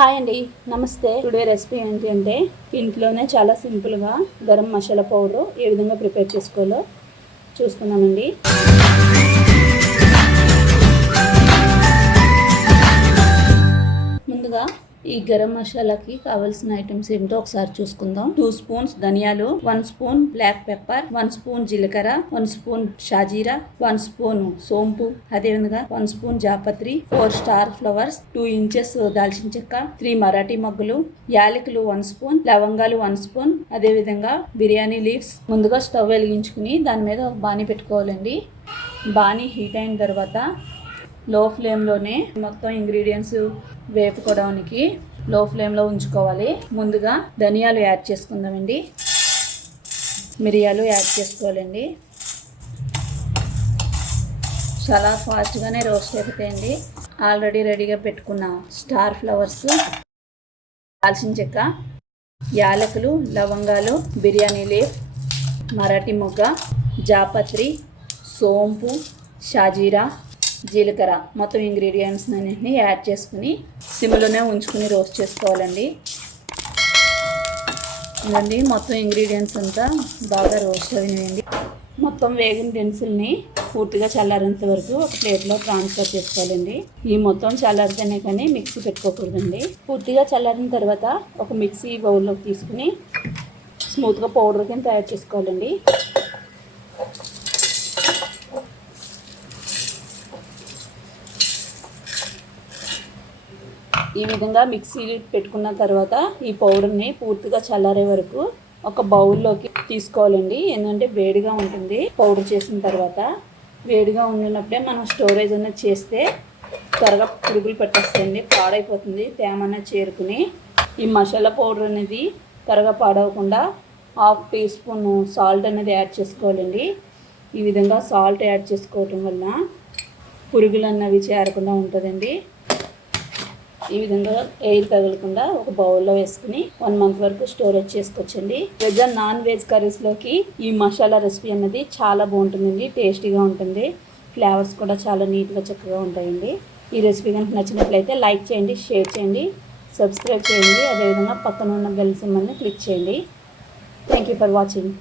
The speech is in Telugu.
హాయ్ అండి. నమస్తే. టుడే రెసిపీ ఏంటి అంటే ఇంట్లోనే చాలా సింపుల్గా గరం మసాలా పౌడర్ ఏ విధంగా ప్రిపేర్ చేసుకోవాలో చూసుకుందామండి. ముందుగా ఈ గరం మసాలాకి కావాల్సిన ఐటమ్స్ ఏమిటో ఒకసారి చూసుకుందాం. టూ స్పూన్స్ ధనియాలు one spoon black pepper one spoon జీలకర్ర వన్ స్పూన్ షాజీరా వన్ స్పూన్ సోంపు అదేవిధంగా వన్ స్పూన్ జాపత్రి four star flowers two inches దాల్చిన చెక్క త్రీ మరాఠీ మొగ్గలు యాలకులు వన్ స్పూన్ లవంగాలు వన్ స్పూన్ అదేవిధంగా బిర్యానీ లీవ్స్ ముందుగా స్టవ్ వెలిగించుకుని దాని మీద ఒక బాణీ పెట్టుకోవాలండి. బాణీ హీట్ అయిన తర్వాత లో ఫ్లేమ్లోనే మొత్తం ఇంగ్రీడియంట్స్ వేపుకోవడానికి లో ఫ్లేమ్లో ఉంచుకోవాలి. ముందుగా ధనియాలు యాడ్ చేసుకుందామండి. మిరియాలు యాడ్ చేసుకోవాలండి. చాలా ఫాస్ట్గానే రోస్ట్ అయిపోతాయండి. ఆల్రెడీ రెడీగా పెట్టుకున్న స్టార్ ఫ్లవర్స్ దాల్చిన చెక్క యాలకులు లవంగాలు బిర్యానీ లీఫ్ మరాఠీ మొగ్గ జాపత్రి సోంపు షాజీరా జీలకర్ర మొత్తం ఇంగ్రీడియంట్స్ అన్నింటినీ యాడ్ చేసుకుని సిమ్లోనే ఉంచుకుని రోస్ట్ చేసుకోవాలండి. ఇదండి మొత్తం ఇంగ్రీడియంట్స్ అంతా బాగా రోస్ట్ అయినాయండి. మొత్తం వేగిన దినుసుల్ని పూర్తిగా చల్లారేంత వరకు ఒక ప్లేట్లో ట్రాన్స్ఫర్ చేసుకోవాలండి. ఈ మొత్తం చల్లారితేనే కానీ మిక్సీ పెట్టుకోకూడదండి. పూర్తిగా చల్లారిన తర్వాత ఒక మిక్సీ బౌల్లోకి తీసుకుని స్మూత్గా పౌడర్ కింద తయారు చేసుకోవాలండి. ఈ విధంగా మిక్సీ పెట్టుకున్న తర్వాత ఈ పౌడర్ని పూర్తిగా చల్లారే వరకు ఒక బౌల్లోకి తీసుకోవాలండి. ఎందుకంటే వేడిగా ఉంటుంది. పౌడర్ చేసిన తర్వాత వేడిగా ఉండినప్పుడే మనం స్టోరేజ్ అన్నది చేస్తే త్వరగా పురుగులు పట్టేస్తాయండి పాడైపోతుంది తేమ చేరుకుని. ఈ మసాలా పౌడర్ అనేది త్వరగా పాడవకుండా హాఫ్ టీ స్పూన్ సాల్ట్ అనేది యాడ్ చేసుకోవాలండి. ఈ విధంగా సాల్ట్ యాడ్ చేసుకోవటం వల్ల పురుగులు అన్నవి చేరకుండా ఉంటుందండి. ఈ విధంగా ఎయిర్ తగలకుండా ఒక బౌల్లో వేసుకుని వన్ మంత్ వరకు స్టోరేజ్ చేసుకోవచ్చండి. వెజ్ అండ్ నాన్ వెజ్ కర్రీస్లోకి ఈ మసాలా రెసిపీ అన్నది చాలా బాగుంటుందండి టేస్టీగా ఉంటుంది. ఫ్లేవర్స్ కూడా చాలా నీట్గా చక్కగా ఉంటాయండి. ఈ రెసిపీ కనుక నచ్చినట్లయితే లైక్ చేయండి షేర్ చేయండి సబ్స్క్రైబ్ చేయండి. అదేవిధంగా పక్కన ఉన్న బెల్ సింబల్ని క్లిక్ చేయండి. Thank you for watching.